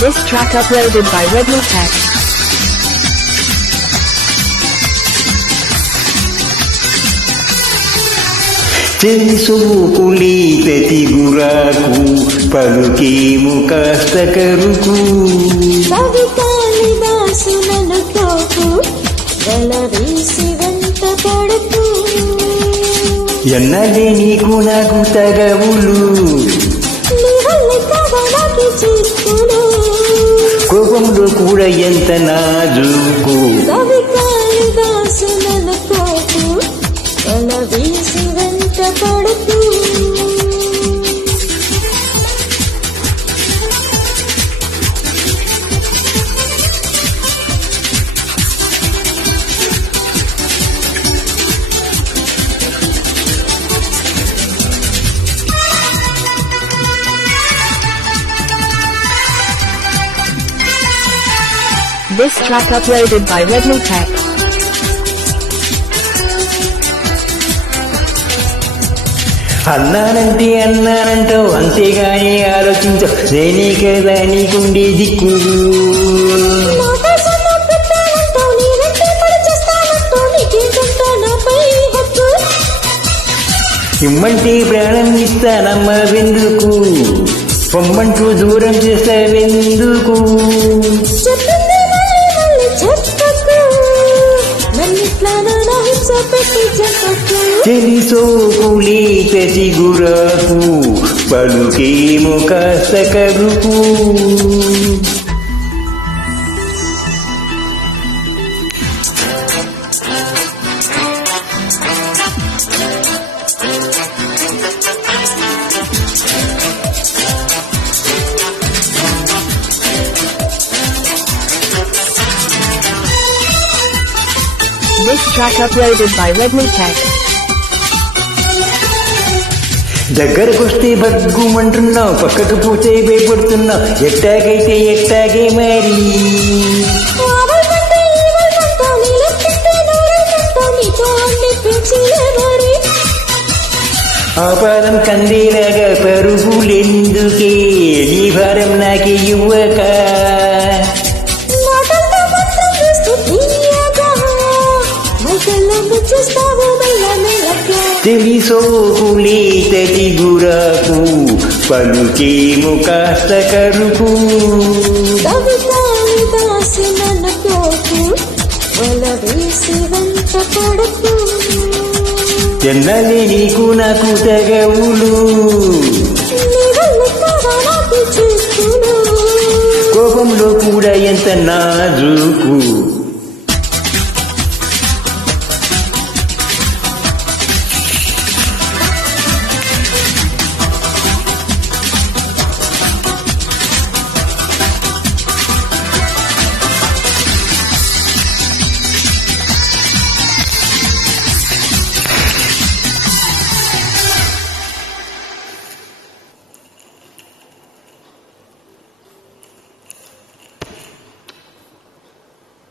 This track uploaded by Redmi Tech. చెలిసోకులి ప్రతి గురాకు పలుకేము కాస్త కరుకు కవితాలిదాసు నన్ను తోపు వెలవేసి వెంట పడుతూ ఎన్నదే నీకు నాకు తగవులు నీ వల్ల కవలకి చిక్కులు కోపంలో కూడా ఎంత నాజుకు కవితాలిదాసు నన్ను తోపు వెలవేసి వెంట పడుతూ This track uploaded by Redmi Tech. అన్నానంటావు అంతేగాని ఆలోచించవు నేనే కదా నీకుండే దిక్కు ఇమ్మంటే ప్రాణం ఇస్తానమ్మ వెందుకు పొమ్మంటూ దూరం చేస్తావెందుకు చెలిసోకులి ప్రతి గురాకు పలుకేము కాస్త కరుకు This track uploaded by Redmi Tech. దగ్గరకొస్తే బగ్గుమంటున్నావు పక్కకు పోతే భయపడుతున్నావు ఎట్టాగైతే ఎట్టాగే మరి ఆపాదం కందేలాగా పరుగులెందుకే నీ భారం నాకే ఇవ్వక చెలిసోకులి ప్రతి గురాకు పలుకేము కాస్త కరుకు కవితాలిదాసు నన్ను తోపు వెలవేసి వెంట పడుతూ ఎన్నలే నీకు నాకు తగవులు కోపంలో కూడా ఎంత నాజుకు